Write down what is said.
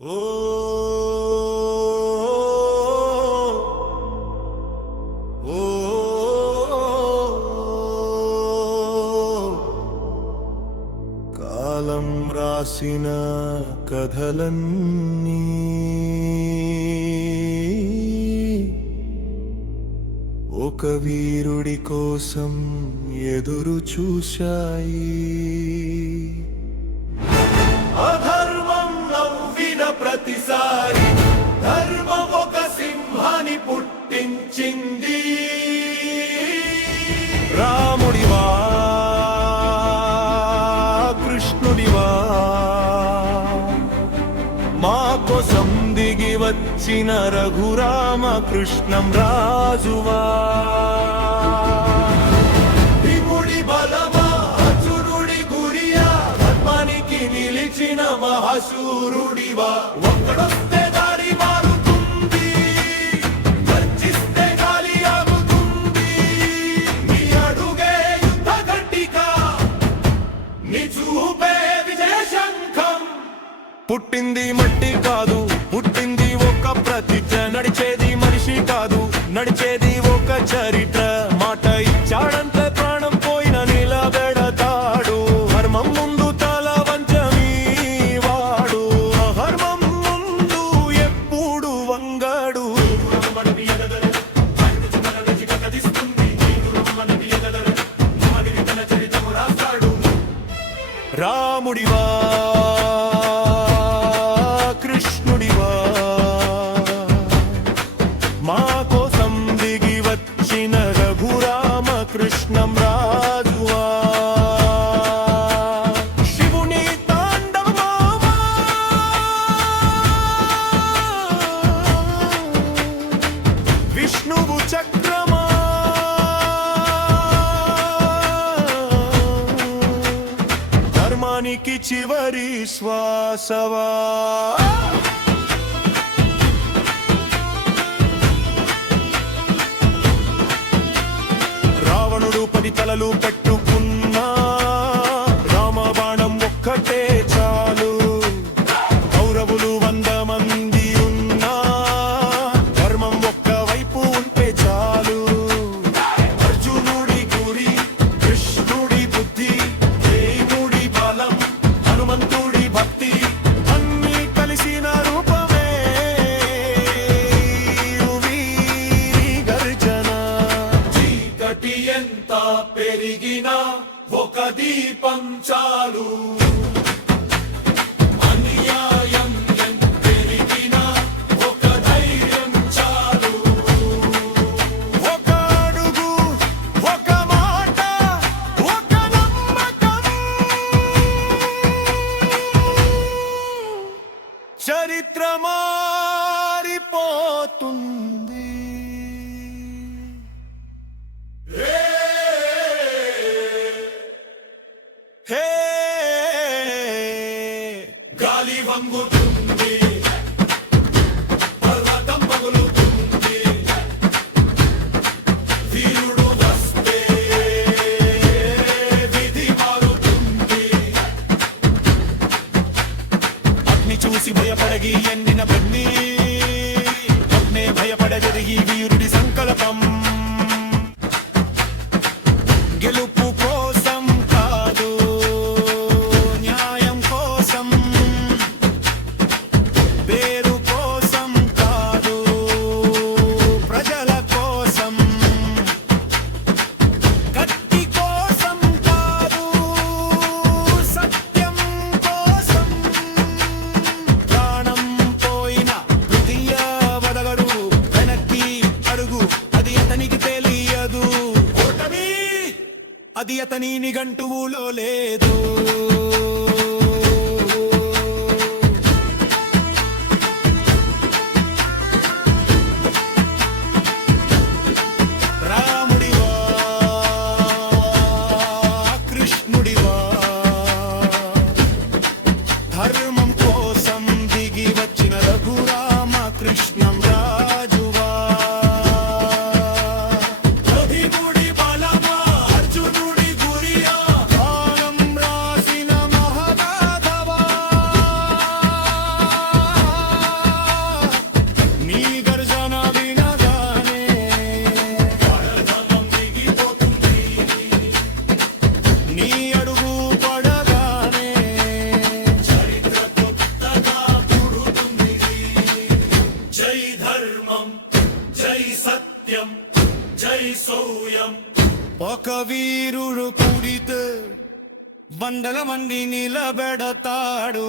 ఓ ఓ కాలం రాసిన కథలన్నీ ఒక వీరుడి కోసం ఎదురు చూశాయి. అధర్మం నవ్విన ప్రతిసారి ధర్మం ఒక సింహాన్ని పుట్టించింది. రాముడివా కృష్ణుడివా మా కోసం దిగి వచ్చిన రఘురామ కృష్ణం రాజువా. భీముడి బలమా అర్జునుడి గురియా ధర్మానికి నిలిచిన మహాశూరుడివా. ఒక్కడొస్తే దారి మారుతుంది, గర్జిస్తే గాలి ఆగుతుంది. నీ అడుగే యుద్ధ ఘటిక, నీ చూపే విజయ శంఖం. పుట్టింది మట్టి కాదు, పుట్టింది ఒక ప్రతిజ్ఞ. నడిచేది మనిషి కాదు, నడిచేది ఒక చరిత్ర. మాట ఇచ్చాడంతే ప్రాణం పోయిన నిలబెడతాడు. ధర్మం ముందు తల వంచని వాడు, అధర్మం ముందు ఎప్పుడు వంగడు. రాముడివా కృష్ణుడివా మా కోసం దిగి వచ్చిన రఘురామ కృష్ణం రాజువా. శివుని తాండవమా విష్ణువు చక్రమా ధర్మానికి చివరి శ్వాసవా. రావణుడు 10 తలలు పెట్టుకున్నా, రామబాణం ఒక్కటే చాలు. కౌరవులు 100 మంది ఉన్నా, ధర్మం ఒక్క వైపు ఉంటే చాలు. అర్జునుడి గురి, కృష్ణుడి బుద్ధి, దేవుడి బలం, హనుమంతుడి భక్తి అన్నీ కలిసిన రూపమే వీరి గర్జన. చీకటి ఎంత పెరిగినా ఒక దీపం చాలు. అన్యాయం ఎంత పెరిగినా ఒక ధైర్యం చాలు. ఒక అడుగు, ఒక మాట, ఒక నమ్మకం. చరిత్ర మారిపోతుంది. హే గాలి వంగుతుంది, పర్వతం పగులుతుంది. వీరుడు వస్తే విధి మారుతుంది. అగ్ని చూసి భయపడగి ఎండిన బన్ని, అగ్నే భయపడ జరిగి వీరుడి సంకల్పం. గెలుపు కోసం కాదు, న్యాయం కోసం. పేరు కోసం కాదు, ప్రజల కోసం. కత్తి కోసం కాదు, సత్యం కోసం. ప్రాణం పోయిన తృతీయ వదగడు, వెనక్కి అడుగు అది అతనికి తెలియదు. ఓటమి అది అతని నిఘంటువులో లేదు. రాముడివా కృష్ణుడివా ధర్మం కోసం దిగి వచ్చిన రఘురామ కృష్ణం రాజువా. భీముడి బలమా అర్జునుడి గురియా కాలం రాసిన ధర్మం జై సత్యం జై సౌయం. ఒక వీరుడు కూడితే వందల మంది నిలబెడతాడు.